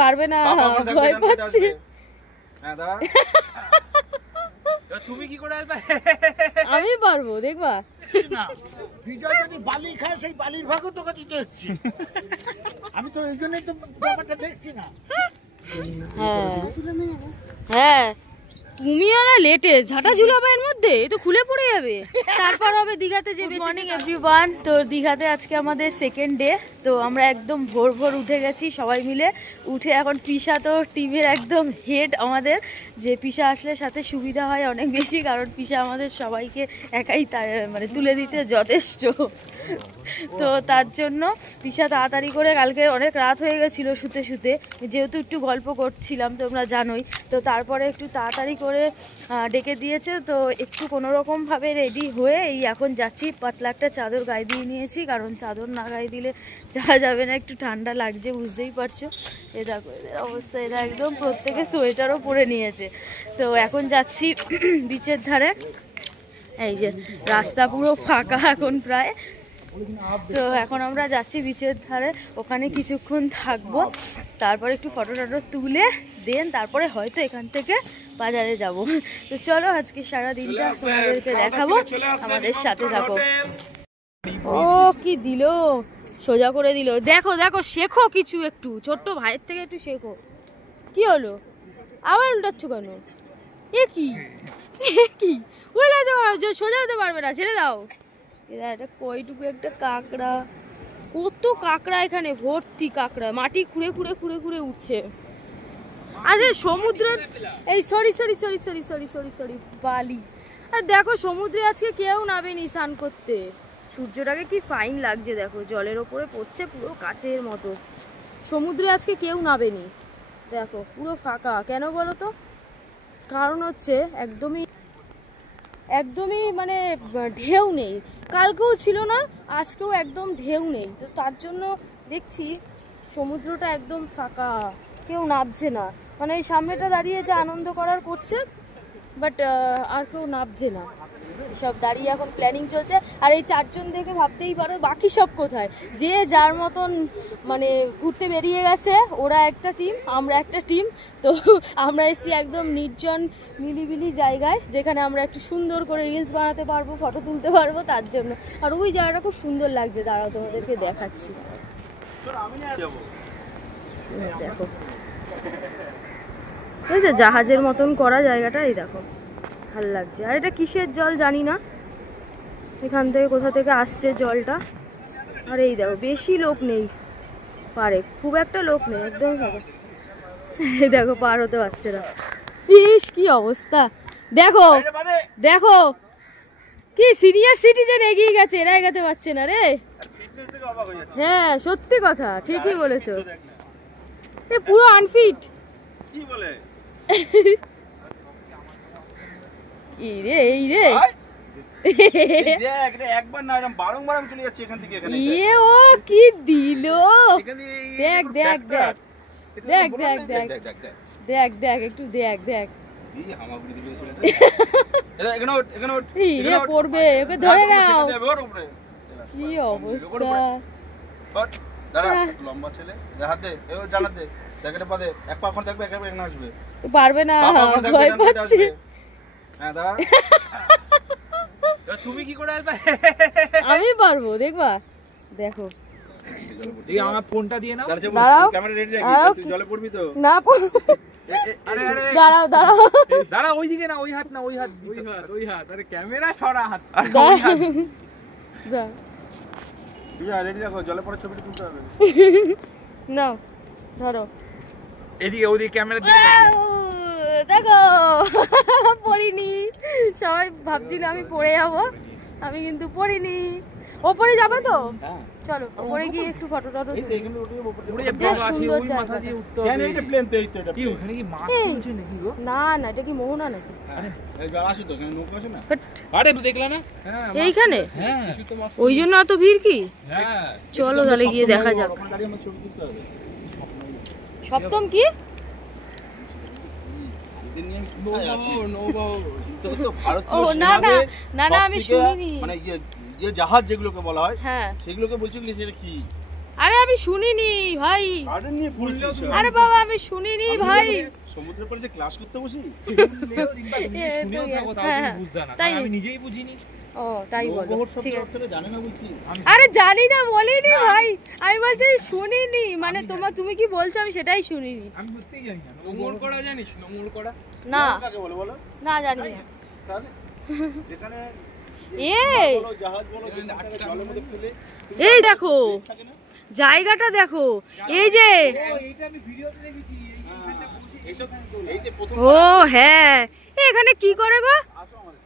পারবে না, ভয় পাচ্ছি। তুমি কি করে আসবে? আমি পারবো, দেখবা। বিজয় যদি বালি খায় সেই বালির ভাগও তোকে দিতে হচ্ছে। আমি তো এই জন্যই তো ব্যাপারটা দেখছি না। হ্যাঁ তুমিও না লেটে ঝাঁটা ঝুলাবে এর মধ্যে, তো খুলে পড়ে যাবে। তারপর হবে দীঘাতে যে মর্নিং এভরিওয়ান। তো দীঘাতে আজকে আমাদের সেকেন্ড ডে। তো আমরা একদম ভোর ভোর উঠে গেছি সবাই মিলে। উঠে এখন পিসা তো টিমের একদম হেড আমাদের, যে পিসা আসলে সাথে সুবিধা হয় অনেক বেশি, কারণ পিসা আমাদের সবাইকে একাই মানে তুলে দিতে যথেষ্ট। তো তার জন্য পিসা তাড়াতাড়ি করে, কালকে অনেক রাত হয়ে গেছিলো শুতে শুতে, যেহেতু একটু গল্প করছিলাম তোমরা জানোই, তো তারপরে একটু তাড়াতাড়ি করে ডেকে দিয়েছে। তো একটু কোনোরকমভাবে রেডি হয়ে এই এখন যাচ্ছি। পাতলা একটা চাদর গায়ে দিয়ে নিয়েছি, কারণ চাদর না গায়ে দিলে যাওয়া যাবে না, একটু ঠান্ডা লাগছে বুঝতেই পারছো। এ দেখো এদের অবস্থা, এরা একদম প্রত্যেকে সোয়েটারও পরে নিয়েছে। তো এখন যাচ্ছি বিচের ধারে। এই যে রাস্তা পুরো ফাঁকা এখন প্রায়। তো এখন আমরা যাচ্ছি বিচের ধারে, ওখানে কিছুক্ষণ থাকবো, তারপর একটু ফটো টটো তুলে দেন তারপরে হয়তো এখান থেকে বাজারে যাব। তো চলো আজকে সারা দিনটা তোমাদেরকে দেখাবো, আমাদের সাথে থাকো। ও কি দিল, সোজা করে দিল। দেখো দেখো, শেখো কিছু, একটু ছোট্ট ভাইয়ের থেকে একটু শেখো। কি হলো আবার উল্টাচ্ছ কেন? এ কি কি সোজা হতে পারবে না, ছেড়ে দাও। এটা কয়টুকু একটা কাঁকড়া, কত কাঁকড়া এখানে ভর্তি কাঁকড়া, মাটি খুঁড়ে খুঁড়ে খুঁড়ে খুঁড়ে উঠছে। আচ্ছা সমুদ্রের এই sorry sorry sorry sorry sorry sorry sorry বালি। আর দেখো সমুদ্রে আজকে কেউ নামেনি স্নান করতে। সূর্যটাকে কি ফাইন লাগছে দেখো, জলের ওপরে পড়ছে পুরো কাচের মতো। সমুদ্রে আজকে কেউ নামেনি, দেখো পুরো ফাঁকা। কেন বলো তো? কারণ হচ্ছে একদমই মানে ঢেউ নেই। কালকেও ছিল না, আজকেও একদম ঢেউ নেই। তো তার জন্য দেখছি সমুদ্রটা একদম ফাঁকা, কেউ নামছে না। মানে এই সামনেটা দাঁড়িয়ে যে আনন্দ করার করছে, বাট আর কেউ নামছে না। সব দাঁড়িয়ে এখন প্ল্যানিং চলছে। আর এই চারজন দেখে ভাবতেই পারো বাকি সব কোথায়, যে যার মতন মানে ঘুরতে বেরিয়ে গেছে। ওরা একটা টিম, আমরা একটা টিম। তো আমরা এসেছি একদম নির্জন মিলিবিলি জায়গায়, যেখানে আমরা একটু সুন্দর করে রিলস বানাতে পারবো, ফটো তুলতে পারবো, তার জন্য। আর ওই জায়গাটা খুব সুন্দর লাগছে, দাঁড়াও তোমাদেরকে দেখাচ্ছি। দেখো এই যে জাহাজের মতন করা জায়গাটা, এই দেখো ভাল লাগছে। আর এটা কিসের জল জানি না, এখান থেকে কোথা থেকে আসছে জলটা। আর এই দেখো বেশি লোক নেই পারে, খুব একটা লোক নেই, একদম ফাঁকা। এই দেখো পার হতে পারছে না। ইস কি অবস্থা, দেখো দেখো কি সিনিয়র সিটিজেন এগিয়ে গেছে, এরা এগাতে পারছে না রে। হ্যাঁ সত্যি কথা, ঠিকই বলেছো। এ পুরো আনফিট। কি বলে এই রে এই রে একবার না এরকম বারংবার চলে যাচ্ছে এখান থেকে এখানে। ইয়ে ও কি দিল, দেখ দেখ দেখ দেখ দেখ দেখ দেখ দেখ একটু দেখ দেখ। পড়বে, ওকে ধরে নাও। কি অবস্থা, লম্বা ছেলে, হাত দে জানাত দে, দেখে পাদে এক পা এখন থাকবে, এক পা এখানে আসবে। পারবে না, ভয় পাচ্ছি। হ্যাঁ দাঁড়া, তুমি কি করে আসবে? আমি পারবো, দেখবা দেখো। আমার ফোনটা দিয়ে নাও, ক্যামেরা রেডি রাখি, জলে পড়বি তো? না পড়বো, দাঁড়াও দাঁড়াও দাঁড়া, ওইদিকে না, ওই হাত না, ওই হাত ওই হাত ওই হাত, আরে ক্যামেরা ছড়া হাত। রেডি রাখো, জলে পড়ে ছবিটা তুলতে হবে। নাও ধরো, এদিকে ওদিকে ক্যামেরা দিয়ে দেখো পড়িনি। সবাই ভাবছিল আমি পড়ে যাবো, আমি কিন্তু পড়িনি। ওপরে যাবে তো চলো, ওপরে গিয়ে একটু ফটো টটো না না, এটা কি মোহনা নাকি? এইখানে ওই জন্য এত ভিড় কি? চলো তাহলে গিয়ে দেখা যাক। সপ্তম কি না না না না, আমি শুনিনি। মানে যে জাহাজ যেগুলোকে বলা হয়, হ্যাঁ সেগুলোকে বলছি কি? আরে আমি শুনিনি ভাই। গার্ডেন নিয়ে পড়ছিস? আরে বাবা আমি শুনিনি ভাই। সমুদ্রের পাড়ে যে ক্লাস করতে বসি শুনেও থাকো তাও তুমি বুঝতে না, তাই আমি নিজেই বুঝিনি। ও তাই বলো, ঠিক আছে। জানে না বলছি। আরে জানি না বলিনি ভাই, আমি বলছি শুনিনি, মানে তুমি কি বলছো আমি সেটাই শুনিনি। আমি সত্যিই জানি না। নোংর করা জানিস? নোংর করা না কাকে বলে বলো? না জানি না। তাহলে যেখানে এই জাহাজ বলো জলের মধ্যে ফেলে এই দেখো জায়গাটা দেখো, এই যে এইটা আমি ভিডিওতে দেখেছি। এইসব এই যে প্রথম ও হ্যাঁ, এখানে কি করে গো?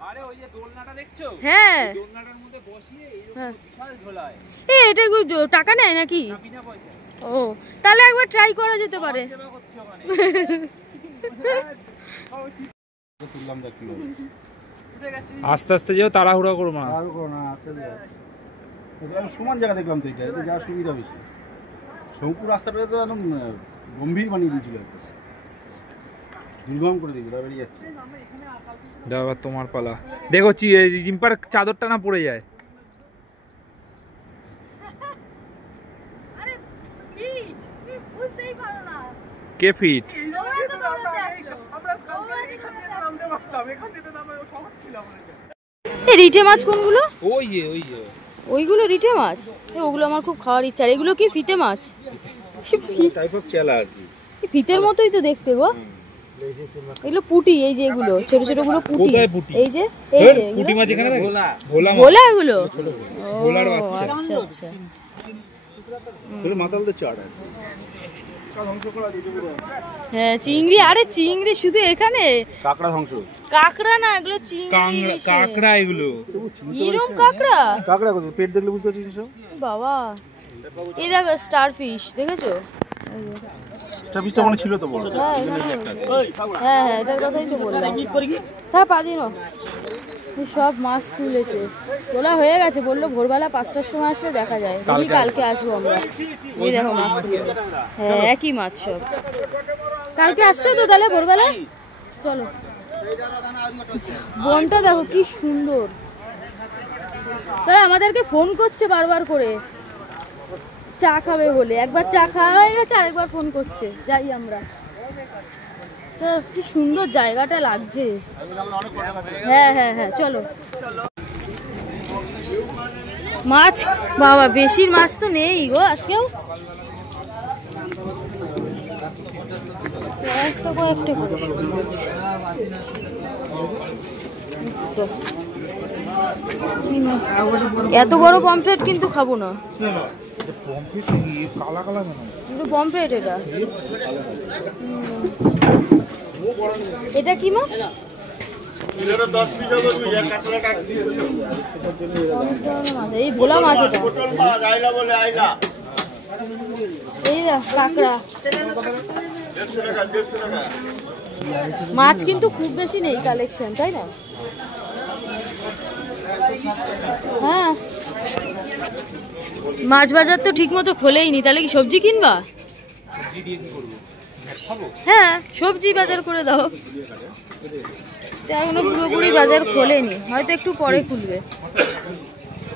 আরে ওই যে দোলনাটা দেখছো? হ্যাঁ দোলনাটার মধ্যে বসিয়ে এইরকম বিশাল ঝোলায়। এটা টাকা নেয় নাকি? বিনা পয়সা ও তাহলে একবার ট্রাই করা যেতে পারে। সেবা করছে ওখানে। তুললাম দেখ কি হবে। আস্তে আস্তে যেও, তাড়াহুড়া করো না। আর কোনো না আসলে এটা আমি সমান জায়গা দেখলাম তো, এটা যাওয়ার সুবিধা বেশি। শঙ্কুর রাস্তাটা তো একদম গম্ভীর বানিয়ে দিয়েছিল, একটা দুর্গম করে দিয়েছিল, বেরিয়ে যাচ্ছে। এবার তোমার পালা। দেখো জিম্পার চাদরটা না পড়ে যায়। কে ফিট? রিটে মাছ কোনগুলো? ওই যে ওইগুলো রিটে মাছ? ওগুলো আমার খুব খাওয়ার ইচ্ছা। এগুলো কি ফিতে মাছ? টাইপ অফ চেলা আর কি, ফিতের মতোই তো দেখতে গো। এগুলো পুঁটি, এই যে এগুলো ছোট ছোট গুলো পুঁটি। কোথায় পুঁটি? এই যে পুঁটি মাছ এখানে থাকে? ভোলা মাছ। ভোলা এগুলো? ভোলার বাচ্চা। আচ্ছা আচ্ছা। পুরো মাতালদের চাড় আর হ্যাঁ চিংড়ি, আরে চিংড়ি শুধু এখানে? কাঁকড়া ধ্বংস। কাঁকড়া না, এগুলো চিংড়ি। কাঁকড়া এগুলো। এরকম কাঁকড়া? কাঁকড়া কত পেট দেখলে বুঝতে পারছিস সব। বাবা এই দেখো স্টার ফিশ দেখেছো? স্টাফিসটা মনে ছিল তো বড়। হ্যাঁ হ্যাঁ এটার কথাই তো বললাম। হ্যাঁ পাদিনো সব মাছ তুলেছে, তোলা হয়ে গেছে। বললো ভোরবেলা 5টার সময় আসলে দেখা যায়। দেখি কালকে আসবো আমরা। এই দেখো মাছ তুলেছে, হ্যাঁ একই মাছ সব। কালকে আসছো তো তাহলে ভোরবেলা? চলো। বনটা দেখো কি সুন্দর। তাহলে আমাদেরকে ফোন করছে বারবার করে চা খাবে বলে। একবার চা খাওয়া হয়ে গেছে, আরেকবার ফোন করছে। যাই আমরা। তো কি সুন্দর জায়গাটা লাগছে। হ্যাঁ হ্যাঁ হ্যাঁ চলো। মাছ বাবা বেশির মাছ তো নেই গো আজকেও। কয়েকটা করে এত বড় পমফ্রেট কিন্তু খাবো না। পমফ্রেট এটা। এটা কি মাছ? এই ভোলা মাছ এটা। এই কাঁকড়া। মাছ কিন্তু খুব বেশি নেই কালেকশন, তাই না? হ্যাঁ মাছ বাজার তো ঠিক মতো খোলেইনি, তাহলে কি সবজি কিনবা? হ্যাঁ সবজি বাজার করে দাও। এখনো পুরোপুরি বাজার খোলেনি, হয়তো একটু পরে খুলবে।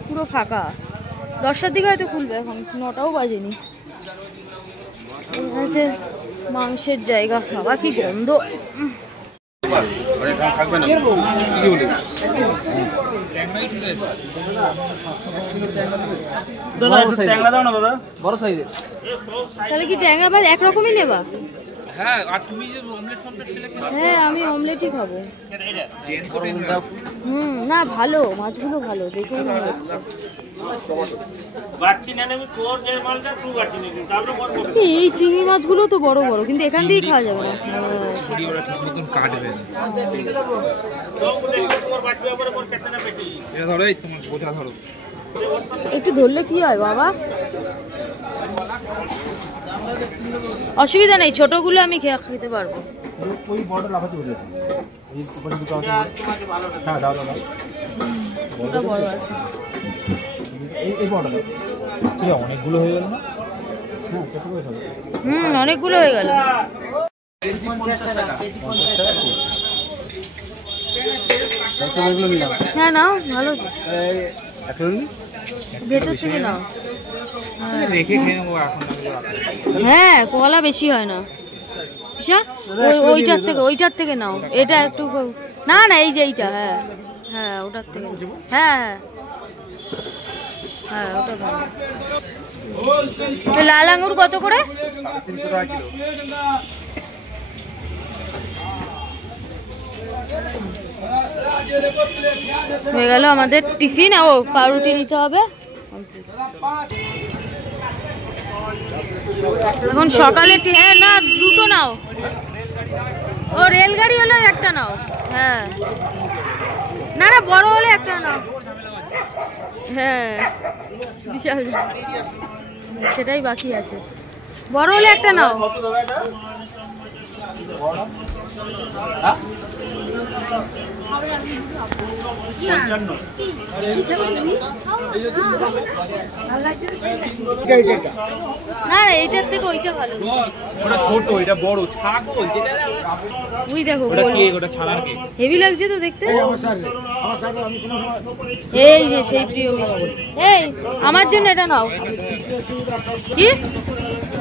পুরো ফাঁকা, 10টার দিকে হয়তো খুলবে, এখন 9টাও বাজেনি। আছে মাংসের জায়গা। বাবা কি গন্ধ। তাহলে কি ট্যাংরা মাছ একরকমই নেবা? হ্যাঁ আর তুমি যে অমলেট ফমলেট খেলে? হ্যাঁ আমি অমলেটই খাবো। না ভালো মাছগুলো, ভালো দেখেই মনে হচ্ছে। এই চিংড়ি মাছগুলো তো বড় বড়, কিন্তু এখান দিয়েই খাওয়া যাবে না। একটু ধরলে কি হয় বাবা? অসুবিধা নেই, ছোটগুলো আমি খেতে পারবো। বড় আছে। অনেকগুলো হয়ে গেল না? অনেকগুলো হয়ে গেল। হ্যাঁ নাও, ভালো ভেতর থেকে নাও। রেখে খেয়ে নেবো এখন আমি তো রাখবো। হ্যাঁ কলা বেশি হয় না ঈশা, ওইটার থেকে নাও, এটা একটু না না এই যে এইটা, হ্যাঁ হ্যাঁ ওটার থেকে, হ্যাঁ হ্যাঁ ওটা ভালো। লাল আঙুর কত করে? 300 টাকা কিলো। হয়ে গেল আমাদের টিফিন। ও পাউরুটি নিতে হবে। এখন সকালে হ্যাঁ না দুটো নাও, ও রেলগাড়ি হলে একটা নাও, হ্যাঁ না না বড় হলে একটা নাও, হ্যাঁ বিশাল সেটাই বাকি আছে, বড় হলে একটা নাও। না এইটার থেকে ওইটা ভালো। ওটা ছোট, এটা বড় ছাগল যেটা। ওই দেখো ওটা কেক, ওটা ছানার কেক। হেভি লাগছে তো দেখতে। এই যে সেই প্রিয় মিষ্টি, এই আমার জন্য এটা নাও। কি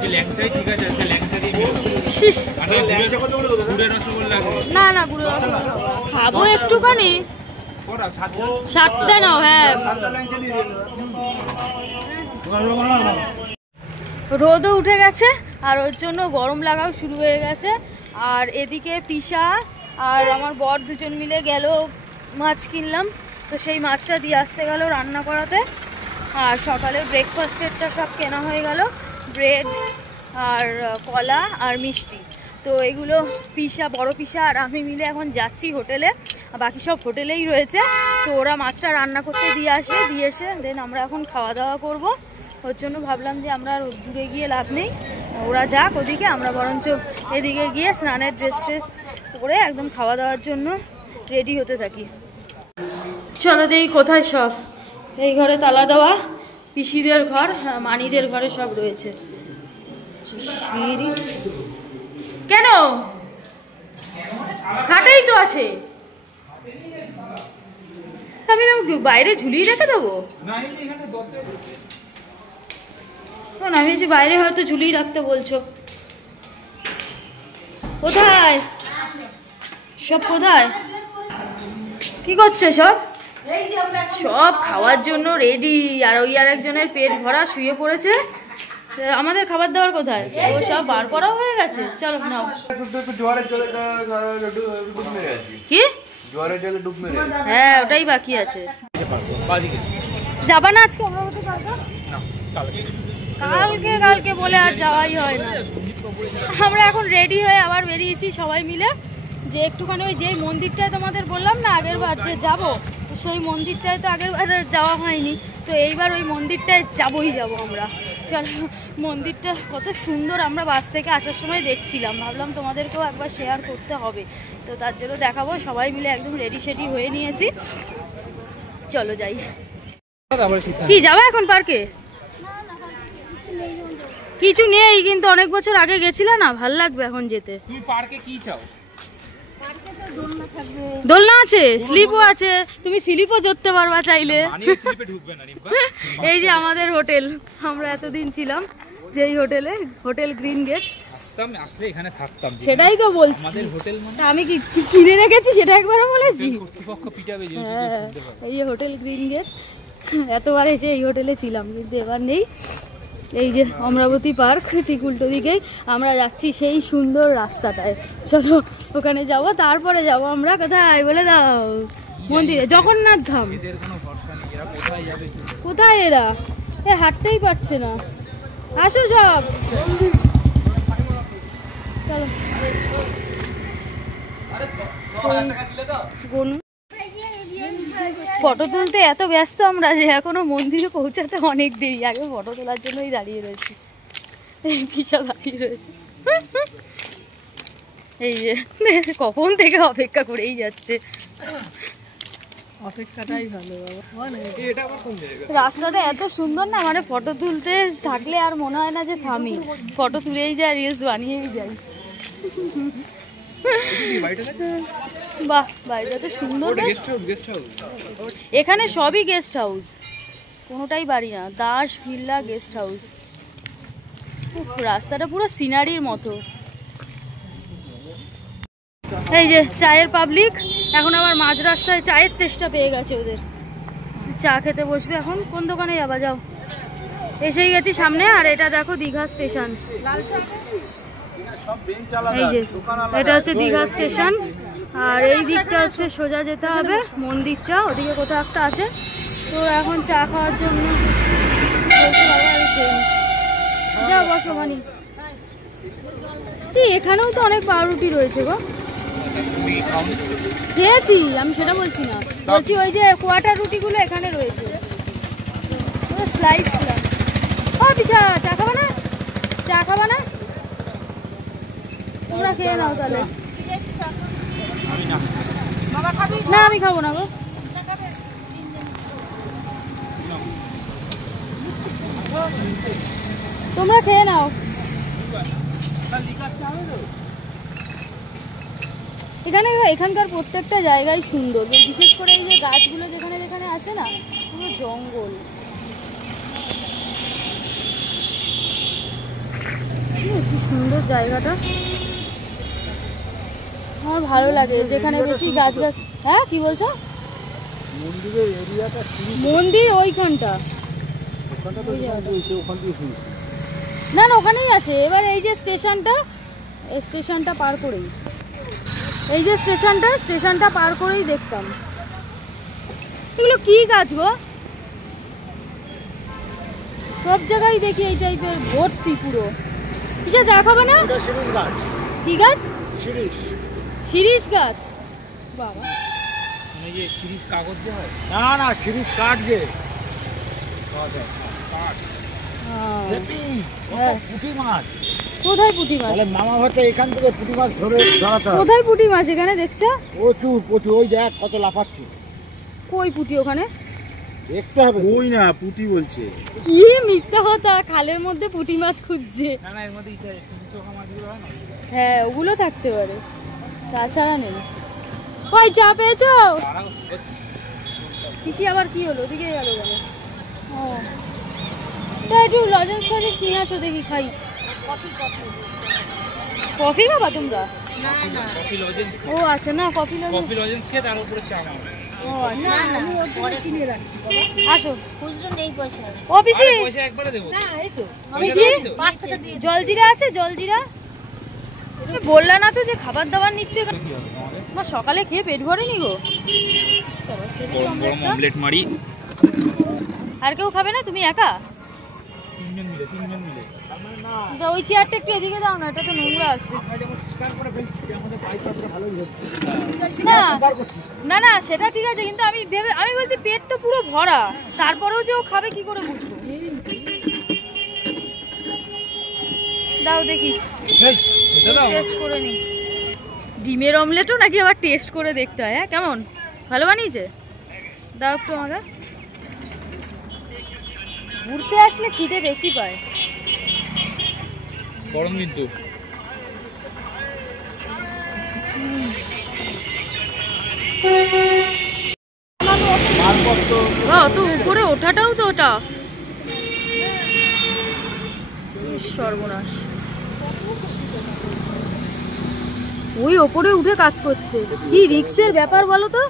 যে ল্যাংচাই ঠিক আছে, সে ল্যাংচা দিয়ে শিস, গুড়ের রসগোল্লা লাগবে। না না গুঁড়ো রসগোল্লা খাবো একটুখানি। ওরা সাতটা। 7টা নাও, হ্যাঁ। রোদও উঠে গেছে আর ওর জন্য গরম লাগাও শুরু হয়ে গেছে। আর এদিকে পিসা আর আমার বর দুজন মিলে গেল মাছ কিনলাম, তো সেই মাছটা দিয়ে আসতে গেল রান্না করাতে। আর সকালে ব্রেকফাস্টেরটা সব কেনা হয়ে গেল, ব্রেড আর কলা আর মিষ্টি। তো এগুলো পিসা, বড় পিসা আর আমি মিলে এখন যাচ্ছি হোটেলে, বাকি সব হোটেলেই রয়েছে। তো ওরা মাছটা রান্না করতে দিয়ে এসে দেন আমরা এখন খাওয়া দাওয়া করব। ওর জন্য ভাবলাম যে আমরা আর দূরে গিয়ে লাভ নেই, ওরা যাক ওদিকে, আমরা বরঞ্চ এদিকে গিয়ে স্নানের ড্রেস করে একদম খাওয়া দাওয়ার জন্য রেডি হতে থাকি। চলো দেখি কোথায় সব। এই ঘরে তালা দেওয়া, পিসিদের ঘর, মানিদের ঘরে সব রয়েছে। কেন খাটেই তো আছে, আমি বাইরে ঝুলিয়ে রেখে দেবো। আমি ভেবেছি বাইরে হয়তো ঝুলিয়ে রাখতে বলছো। কোথায় সব, কোথায় কি করছে সব? সব খাওয়ার জন্য রেডি। আর ওই আর একজনের পেট ভরা শুয়ে পড়েছে। আমাদের খাবার দাবার কোথায়? ও সব বার করাও হয়ে গেছে। চলো নাও। কি জোয়ারের জলে ডুব মেরে? হ্যাঁ ওটাই বাকি আছে। যাবা না আজকে অমরাবতী পার্কে? কালকে বলে আর যাওয়াই হয় না। আমরা এখন রেডি হয়ে আবার বেরিয়েছি সবাই মিলে, যে একটুখানি ওই যে মন্দিরটায় তোমাদের বললাম না আগের বার যে যাবো, সেই মন্দিরটায় তো আগের বার যাওয়া হয়নি, তো এইবার ওই মন্দিরটায় যাবো আমরা। চলো, মন্দিরটা কত সুন্দর আমরা বাস থেকে আসার সময় দেখছিলাম, ভাবলাম তোমাদেরকেও একবার শেয়ার করতে হবে, তো তার জন্য দেখাবো। সবাই মিলে একদম রেডি সেডি হয়ে নিয়েছি, চলো যাই। কি যাবো এখন পার্কে? কিছু নেই, কিন্তু অনেক বছর আগে গেছিল না, ভাল লাগবে এখন যেতে। তুমি পার্কে কি চাও? দোলনা আছে, স্লিপও আছে, তুমি স্লিপও চড়তে পারবা চাইলে। এই যে আমাদের হোটেল, আমরা এতদিন ছিলাম যেই হোটেলে, হোটেল গ্রিন গেট। আসলে এখানে থাকতাম, সেটাই তো বলছি, আমাদের হোটেল মানে আমি কি কিনে রেখেছি সেটা একবারও বলেছি। কর্তৃপক্ষ পিটাবে যে এই যে হোটেল গ্রিন গেট, এতবার এসে এই হোটেলে ছিলাম, কিন্তু এবার নেই। এই যে অমরাবতী পার্ক, ঠিক উল্টো দিকেই আমরা যাচ্ছি সেই সুন্দর রাস্তাটায়। চলো ওখানে যাব, তারপরে যাব আমরা কোথায় বলে দাও? মন্দিরে, জগন্নাথ ধাম। কোথায় এরা? হাঁটতেই পারছে না। আসো সব, চলো। ফটো তুলতে এত ব্যস্ত আমরা যে এখনো মন্দিরে পৌঁছাতে অনেক দেরি, আগে ফটো তোলার জন্যই দাঁড়িয়ে রয়েছি। বিশাল দাঁড়িয়ে রয়েছে, এই যে কখন থেকে অপেক্ষা করেই যাচ্ছে। অপেক্ষাটাই ভালো বাবা। রাস্তাটা এত সুন্দর না, মানে ফটো তুলতে থাকলে আর মনে হয় না যে থামি, ফটো তুলেই যায়, রিলস বানিয়েই যাই। বাহ, বাড়িটা তো সুন্দর। এখানে সবই গেস্ট হাউস, কোনোটাই বাড়ি না, দাস ভিল্লা গেস্ট হাউস। রাস্তাটা পুরো সিনারির মতো। এই যে চায়ের পাবলিক, এখন আবার মাঝ রাস্তায় চায়ের তেষ্টা পেয়ে গেছে ওদের, চা খেতে বসবে। এখন কোন দোকানে যাবা? যাও, এসেই গেছি সামনে। আর এটা দেখো দীঘা স্টেশন। এই যে এটা হচ্ছে দীঘা স্টেশন, আর এই দিকটা হচ্ছে সোজা যেতে হবে মন্দিরটা, ওদিকে কোথাও একটা আছে। তো এখন চা খাওয়ার জন্য যাও বসো মানি। এখানেও তো অনেক পাউরুটি রয়েছে গো, খেয়েছি আমি, সেটা বলছি না, বলছি ওই যে কোয়াটার রুটিগুলো এখানে রয়েছে, স্লাইস ছিলাম। ও বিশা, চা খাবা না? চা খাবা না? তোমরা খেয়ে নাও তাহলে। না আমি খাবো না গো। তোমরা খেয়ে নাও। এখানকার প্রত্যেকটা জায়গায় সুন্দর, বিশেষ করে এই যে গাছগুলো যেখানে যেখানে আছে না, পুরো জঙ্গল। কি সুন্দর জায়গাটা, আমার ভালো লাগে যেখানে বেশি গাছ গাছ। হ্যাঁ কি বলছো? মন্দিরের এরিয়াটা, মন্দির ওইখানটা, না না ওখানেই আছে। এবার এই যে স্টেশনটা পার করেই, এই যে স্টেশনটা পার করেই দেখতাম। এগুলো কি গাছ গো? সব জায়গায় দেখি এই টাইপের ভর্তি পুরো। কিসে চা খাবে না? কি গাছ? শিরিষ গাছ। বাবা শিরিষ কাগজ যে হয় না না, শিরিষ কাঠ যে পুঁটি মাছ। কোথায় পুঁটি মাছ? মামা ভাতে এখান থেকে পুঁটি মাছ ধরে ধরাতে। কোথায় পুঁটি মাছ এখানে দেখছো? প্রচুর প্রচুর, ওই দেখ কত লাফাচ্ছে। কই পুঁটি? ওখানে দেখতে হবে। ওই না পুঁটি বলছে। কি মিথ্যা কথা, খালের মধ্যে পুঁটি মাছ খুঁজছে। না না, এর মধ্যে চোখা মাছগুলো হয় না। হ্যাঁ ওগুলো থাকতে পারে, তাছাড়া নেই। ওই চা পেয়েছো? পিসি আবার কি হলো, ওদিকে গেল কেন? ও তা একটু লজেন্স ফজেন্স নিয়ে আসো দেখি খাই। কফি খাবা তোমরা? কফি লজেন্স, ও আচ্ছা, না কফি কফি লজেন্স খেয়ে তার উপরে চা খাও। ও আচ্ছা, আমি ওর জন্য কিনে রাখছি বাবা। আসো। খুচরো নেই পয়সা। ও পিসি পয়সা একবারে দেবো। না এই তো পিসি 5 টাকা দিয়ে জলজিরা আছে? জলজিরা বললা না তো যে খাবার দাবার নিচ্ছ? আমার সকালে খেয়ে পেট ভরেনি গো। অমলেট মারি। আর কেউ খাবে না? তুমি একা? তিনজন মিলে। ওই চেয়ারটা একটু এদিকে দাও না, এটা তো নোংরা আছে। না না সেটা ঠিক আছে, কিন্তু আমি বলছি পেট তো পুরো ভরা, তারপরেও যে ও খাবে কি করে বুঝবো? দাও দেখি, টেস্ট করে নি। ডিমের অমলেটও নাকি আবার টেস্ট করে দেখতে হয়? হ্যাঁ কেমন, ভালো বানিয়েছে? দাও একটু আমাকে। ঘুরতে আসলে খিদে বেশি পায়। গরম কিন্তু। তো উপরে ওঠাটাও তো ওটা সর্বনাশ। ওই ওপরে উঠে কাজ করছে, কি রিস্কের ব্যাপার বলো তো,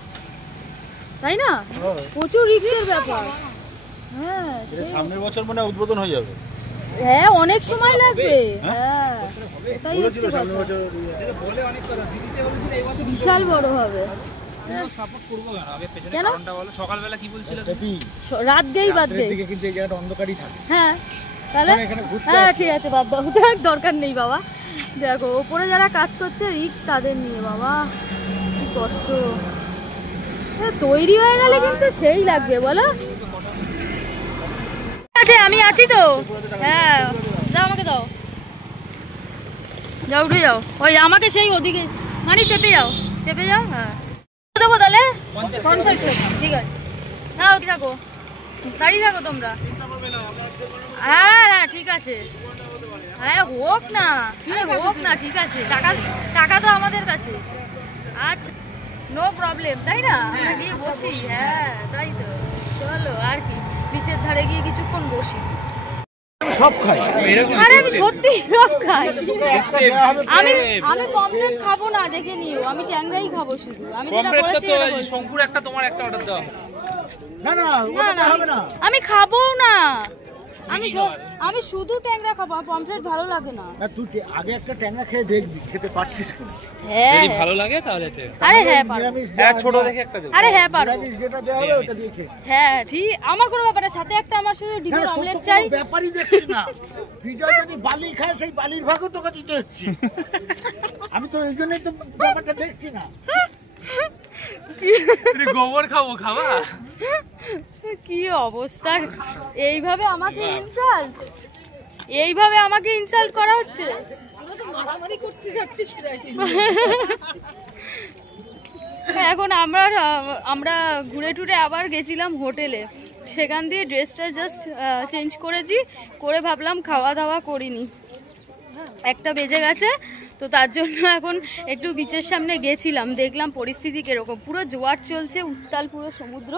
তাই না? প্রচুর রিস্কের ব্যাপার। হ্যাঁ সামনের বছর মানে উদ্বোধন হয়ে যাবে। হ্যাঁ অনেক সময় লাগবে। হ্যাঁ এটাই হচ্ছে কথা, বিশাল বড় হবে। সাপোর্ট করবো কেন? আগে পেছনে কেন? কারণটা বলো। সকালবেলা কি বলছিলে? রাত গেই বাদ দে। কিন্তু এই জায়গাটা অন্ধকারই থাকে। হ্যাঁ তাহলে হ্যাঁ ঠিক আছে, বাবা ওটার দরকার নেই বাবা। দেখো ওপরে যারা কাজ করছে রিস্ক তাদের নিয়ে, বাবা কি কষ্ট। তৈরি হয়ে গেলে কিন্তু সেই লাগবে বলো। আচ্ছা আমি আছি তো। হ্যাঁ যাও, আমাকে দাও, যাও উঠে যাও। ওই আমাকে সেই ওদিকে মানে চেপে যাও। হ্যাঁ দেবো তাহলে 50 ঠিক আছে। হ্যাঁ থাকো, দাঁড়িয়ে থাকো তোমরা। হ্যাঁ ঠিক আছে। হ্যাঁ হোক না ঠিক আছে, টাকা তো আমাদের কাছে। আচ্ছা নো প্রবলেম, তাই না? আমরা গিয়ে বসি। হ্যাঁ তাই তো, চলো আর কি। বিচের ধারে গিয়ে কিছুক্ষণ বসি। সব খাই। আরে আমি সত্যি সব খাই। আমি আমি পমফ্রেট খাবো না, দেখে নিও। আমি ট্যাংরাই খাবো শুধু। আমি যেটা বলেছি এটা বলছি। শঙ্কুর একটা তোমার একটা অর্ডার দাও। না না ওটা হবে না। আমি খাবো না। আমি শুধু ট্যাংরা খাবো, পমফ্রেট ভালো লাগে না। তুই আগে একটা ট্যাংরা খেয়ে দেখবি, খেতে পারছিস কিনা। হ্যাঁ যদি ভালো লাগে তাহলে আরে হ্যাঁ পারবো। হ্যাঁ ছোট দেখে একটা দেবো। আরে হ্যাঁ পারবো। নিরামিষ যেটা দেওয়া হবে ওটা দিয়ে খেয়ে। হ্যাঁ ঠিক, আমার কোনো ব্যাপার না। সাথে একটা আমার শুধু না ডিমের না, তোর অমলেট তো চাই। কোনো ব্যাপারই দেখছি না। বিজয় যদি বালি খায় সেই বালির ভাগও তোকে দিতে হচ্ছে। আমি তো এই জন্যই তো ব্যাপারটা দেখছি না। তুমি গোবর খাবো, খাবা? কি অবস্থা! এইভাবে আমাকে ইনসাল্ট করা হচ্ছে। এখন আমরা ঘুরে টুরে আবার গেছিলাম হোটেলে। সেখান দিয়ে ড্রেসটা জাস্ট চেঞ্জ করেছি, করে ভাবলাম খাওয়া দাওয়া করিনি, 1টা বেজে গেছে। তো তার জন্য এখন একটু বিচের সামনে গেছিলাম, দেখলাম পরিস্থিতি কিরকম। পুরো জোয়ার চলছে, উত্তাল পুরো সমুদ্র।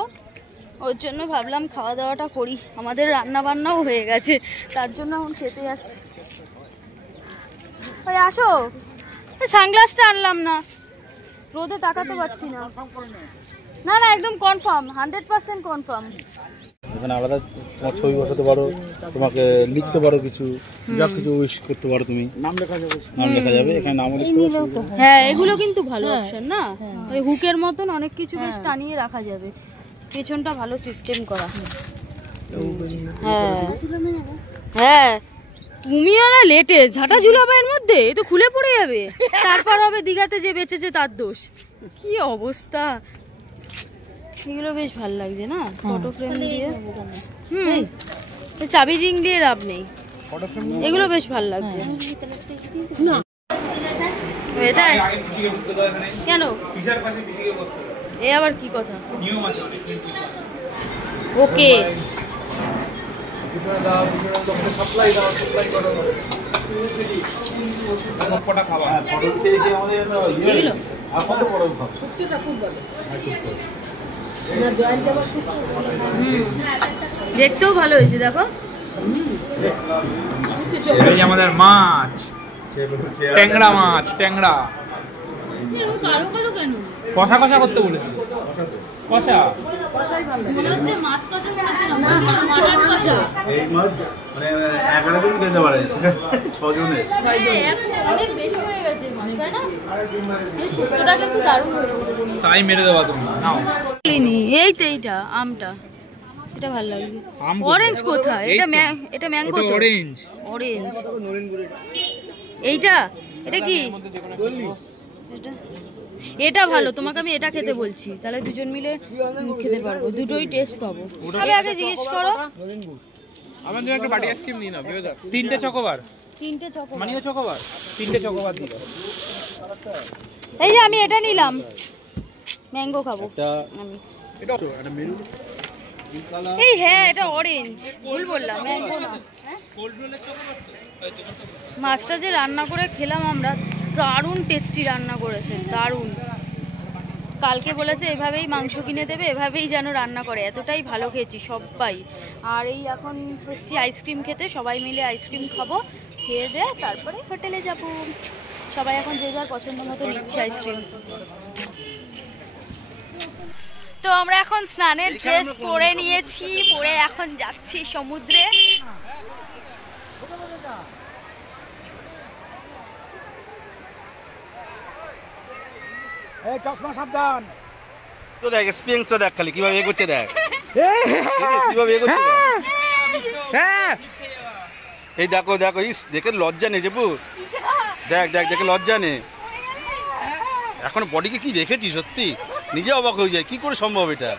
ওর জন্য ভাবলাম খাওয়া দাওয়াটা করি। আমাদের রান্না বান্নাও হয়ে গেছে, তার জন্য এখন খেতে যাচ্ছি। ওই আসো, সানগ্লাসটা আনলাম না, রোদে তাকাতে পারছি না। না না একদম কনফার্ম, 100% কনফার্ম। এখানে আলাদা তোমার ছবি বসাতে পারো, তোমাকে লিখতে পারো, কিছু যা কিছু উইশ করতে পারো, তুমি নাম লেখা যাবে। নাম লেখা যাবে, এখানে নামও লিখতে পারো। হ্যাঁ এগুলো কিন্তু ভালো অপশন না, ওই হুকের মতন অনেক কিছু বেশ টানিয়ে রাখা যাবে। পেছনটা ভালো সিস্টেম করা। হ্যাঁ হ্যাঁ, তুমিও না লেটে ঝাঁটা ঝুলাবে এর মধ্যে, এ তো খুলে পড়ে যাবে। তারপর হবে দীঘাতে যে বেঁচেছে তার দোষ। কি অবস্থা! এগুলো বেশ ভালো লাগছে না, ফটো ফ্রেম দিয়ে। চাবি রিং দিয়ে লাভ নেই, এগুলো বেশ ভালো লাগছে। এটাই কেন? এ আবার কি কথা? ওকে দেখতেও ভালো হয়েছে, দেখো। আমাদের মাছ, ট্যাংরা মাছ, ট্যাংরা কালো কালো কেন? কষা কষা করতে বলেছি। কষা মনে হচ্ছে মাছ কষা, মনে হচ্ছে না মাটন কষা। এই মাছ মানে 11 জন খেতে পারে, 6 জনের। অনেক বেশি হয়ে গেছে মাছ, তাই না? এই শুক্তোটা কিন্তু দারুণ হয়েছে। তাই মেরে দেওয়া তুমি। নাও এই তো এইটা আমটা, এটা ভালো লাগবে। আম অরেঞ্জ কোথায়? এটা ম্যাঙ্গো তো। অরেঞ্জ অরেঞ্জ এইটা, এটা কি? এটা ভালো, তোমাকে আমি এটা খেতে বলছি, তাহলে দুজন মিলে খেতে পারবো, দুটোই টেস্ট পাবো। আগে জিজ্ঞেস করো। আমার জন্য একটা বাটি আইসক্রিম নিয়ে নাও, ভেবে দাও। 3টে চকোবার, 3টে চকো। মানিও চকোবার, 3টে চকোবার দিও। এই যে আমি এটা নিলাম, ম্যাঙ্গো খাবো আমি। এই হ্যাঁ এটা অরেঞ্জ, ভুল বললাম, ম্যাঙ্গো না। মাছটা যে রান্না করে খেলাম আমরা, দারুণ টেস্টি রান্না করেছে, দারুণ। কালকে বলেছে এভাবেই মাংস কিনে দেবে, এভাবেই যেন রান্না করে, এতটাই ভালো খেয়েছি সবাই। আর এই এখন এসছি আইসক্রিম খেতে, সবাই মিলে আইসক্রিম খাবো, খেয়ে দে তারপরে হোটেলে যাব। সবাই এখন যে যার পছন্দ মতো নিচ্ছে আইসক্রিম। তো আমরা এখন স্নানের ড্রেস পরে নিয়েছি, পরে এখন যাচ্ছি সমুদ্রে। এই চশমা সাবধান। তো দেখ স্পিংসটা দেখ, খালি কিভাবে এগোচ্ছে দেখ, কিভাবে এগোচ্ছে হ্যাঁ এই দেখো দেখো, ইস দেখে লজ্জা নেই যে, দেখ দেখ দেখে লজ্জা নেই। এখন বডিকে কি রেখেছি, সত্যি নিজে অবাক হয়ে যায়, কি করে সম্ভব এটা?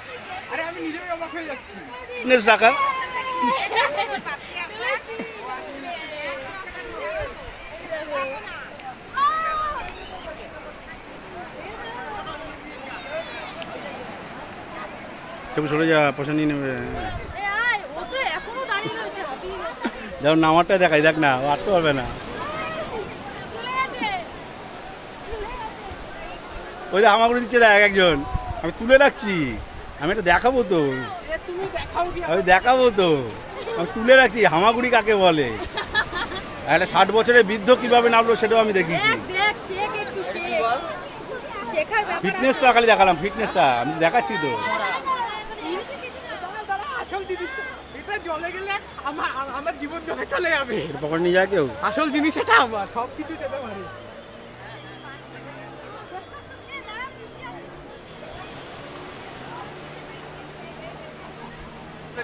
আরে আমি নিজেই অবাক হয়ে যাচ্ছি। ফিটনেস রাখা। চুপ সরে যা, পয়সা নিয়ে নেবে। যেমন নামারটা দেখাই, দেখ না, ও আটতে পারবে না। ওই যে আমাগুলো দিচ্ছে দেখ একজন, আমি তুলে রাখছি, আমি এটা দেখাবো তো। আমি দেখাবো তো, আমি তুলে রাখছি হামাগুড়ি কাকে বলে, একটা 60 বছরের বৃদ্ধ কিভাবে নামলো সেটাও আমি দেখিয়েছি। ফিটনেসটা খালি দেখালাম, ফিটনেসটা আমি দেখাচ্ছি তো। আসল জিনিসটা এটা জলে গেলে আমার জীবন জলে চলে যাবে। পকড় নিয়ে যায় কেউ, আসল জিনিস এটা আমার, সব কিছু যেতে পারি।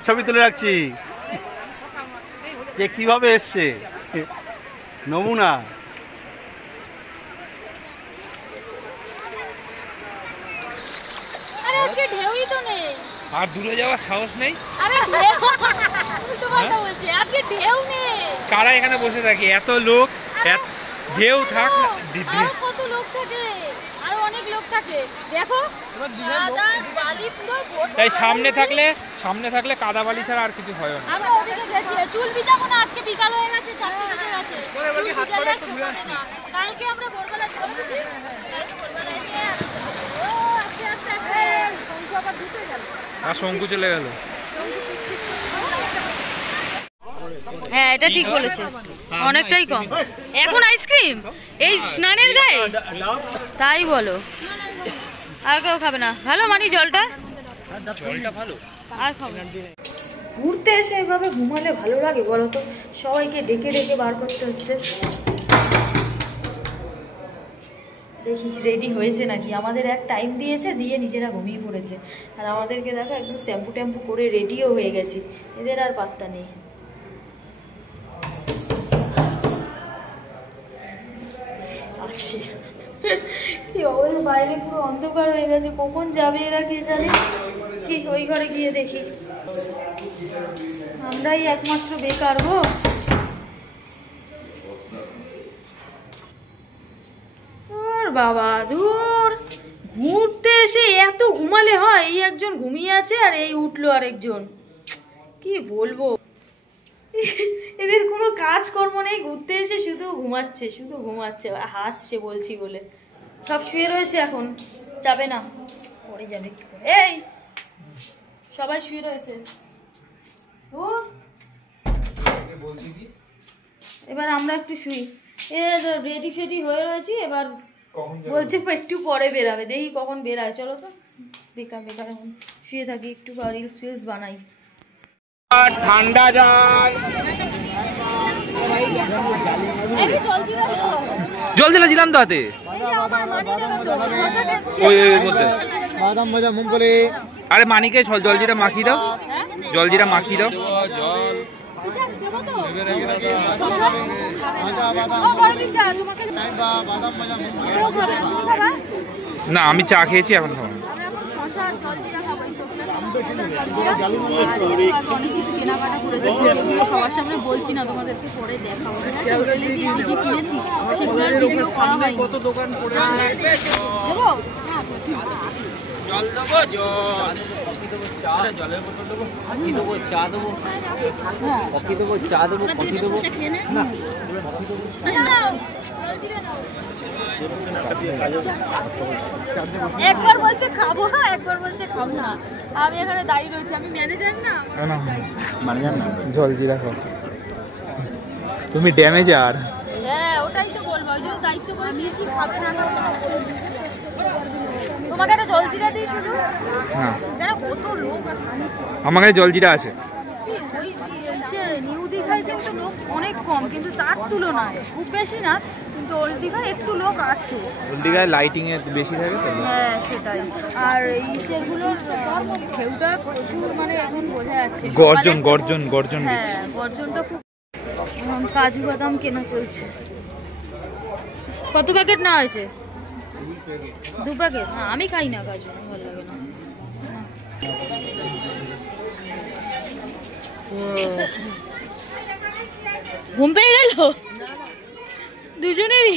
ছবি তুলে রাখছি যে কিভাবে এসছে নমুনা। আরে আজকে ঢেউই তো নেই। আর দূরে যাওয়ার সাহস নেই। আরে ঢেউ উল্টো পাল্টা বলছে, আজকে ঢেউ নেই। কারা এখানে বসে থাকে, এত লোক, ঢেউ থাক না, আরো কত লোক থাকে, আরো অনেক লোক থাকে। দেখো কাদা বালি পুরো ভর্তি। তাই সামনে থাকলে কাদা বালি ছাড়া আর কিছু হয় না। আমরা ওদিকে গেছি, চুল ভিজাবো না, আজকে বিকাল হয়ে গেছে, 4টা বেজে গেছে। চুল ভিজালে আর শুকাবে না। কালকে আমরা ভোরবেলা চলেছি, কালকে ভোরবেলা এসে ও আস্তে আস্তে আস্তে শঙ্কু আবার ঢুকে গেল। আর শঙ্কু চলে গেল। হ্যাঁ এটা ঠিক বলেছে, অনেকটাই কম এখন আইসক্রিম এই স্নানের গায়ে, তাই বলো। আর কেউ খাবে না, ভালো মানে জলটা ভালো, আর খাবো না। ঘুরতে এসে এভাবে ঘুমালে ভালো লাগে বলো তো, সবাইকে ডেকে ডেকে বার করতে হচ্ছে। দেখি রেডি হয়েছে নাকি, আমাদের এক টাইম দিয়েছে, দিয়ে নিজেরা ঘুমিয়ে পড়েছে। আর আমাদেরকে দেখো একদম শ্যাম্পু ট্যাম্পু করে রেডিও হয়ে গেছি, এদের আর পাত্তা নেই। আসছে কি অবস্থা, বাইরে পুরো অন্ধকার হয়ে গেছে, কখন যাবে এরা কে জানে। কি ওই ঘরে গিয়ে দেখি, আমরাই একমাত্র বেকার গো। বাবা দূর, ঘুরতে এসে এত ঘুমালে হয়। এই একজন ঘুমিয়ে আছে আর এই উঠলো আরেকজন, কি বলবো। এদের কোনো কাজকর্ম নেই, ঘুরতে এসে শুধু ঘুমাচ্ছে আর হাসছে বলছি বলে। সব শুয়ে রয়েছে, এখন যাবে না, পরে যাবে। এই সবাই শুয়ে রয়েছে, এবার আমরা একটু শুই। রেডি ফেডি হয়ে রয়েছি, এবার বলছে একটু পরে বেরাবে, দেখি কখন বেরায়। চলো তো বেকার এখন শুয়ে থাকি, একটু রিলস ফিলস বানাই। ঠান্ডা জল, জল দিলাম তো হাতে, বাদাম ভাজা মুঙ্গফলি। আরে মানিকে জলজিরা মাখিয়ে দাও, জলজিরা মাখিয়ে দাও। না আমি চা খেয়েছি, এখন খাবো। অনেক কিছু কেনাকাটা করেছি, সবার সামনে বলছি না, তোমাদেরকে পরে দেখাবো। হোটেলে গিয়ে কি কি কিনেছি সেগুলোর ভিডিও করা হয়নি। কত দোকান পড়েছে, দেবো জল দেবো, জলের বোতল দেবো, কফি দেবো, চা দেবো, কফি দেবো, চা দেবো, কফি দেবো। একবার বলছে খাবো, একবার বলছে খাবো না। আমি এখানে দাঁড়িয়ে রয়েছি, আমি ম্যানেজার না, জলজিরা খাও, তুমি ড্যামেজার। হ্যাঁ ওটাই তো বলবো, ওই জন্য দায়িত্ব করে নিয়ে কি খাবে না খাবে। তোমাকে একটা জলজিরা দিই শুধু, জানো কত লোক আছে। আমার কাছে জলজিরা আছে। ওই নিউ দীঘায় কিন্তু লোক অনেক কম, কিন্তু তার তুলনায় খুব বেশি না, কিন্তু ওল্ড দীঘায় একটু লোক আছে। ওল্ড দীঘায় লাইটিং এ বেশি থাকে তো। হ্যাঁ সেটাই। আর এই সেগুলোর ঢেউটা প্রচুর, মানে এখন বোঝা যাচ্ছে গর্জন। হ্যাঁ গর্জনটা খুব। কাজু বাদাম কেনা চলছে। কত প্যাকেট নেওয়া হয়েছে? 2 প্যাকেট। না আমি খাই না কাজু, ভালো লাগে না। ঘুম পেয়ে গেল দুজনেরই।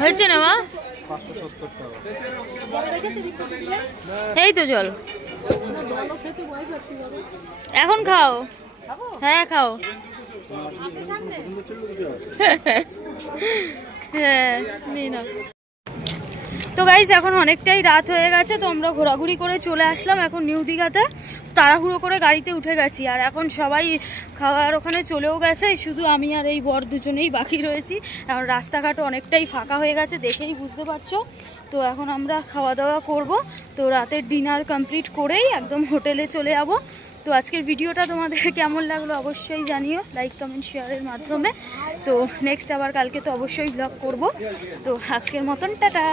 হয়েছে না মা? এই তো জল, এখন খাও। হ্যাঁ খাও। হ্যাঁ নিয়ে নাও। তো গাইজ এখন অনেকটাই রাত হয়ে গেছে, তো আমরা ঘোরাঘুরি করে চলে আসলাম এখন নিউ দীঘাতে। তাড়াহুড়ো করে গাড়িতে উঠে গেছি, আর এখন সবাই খাওয়ার ওখানে চলেও গেছে, শুধু আমি আর এই বর দুজনেই বাকি রয়েছি। এখন রাস্তাঘাটও অনেকটাই ফাঁকা হয়ে গেছে, দেখেই বুঝতে পারছো। তো এখন আমরা খাওয়া দাওয়া করব, তো রাতের ডিনার কমপ্লিট করেই একদম হোটেলে চলে যাব। তো আজকের ভিডিওটা তোমাদের কেমন লাগলো অবশ্যই জানিও, লাইক কমেন্ট শেয়ারের মাধ্যমে। তো নেক্সট আবার কালকে তো অবশ্যই ব্লগ করব। তো আজকের মতন টাটা।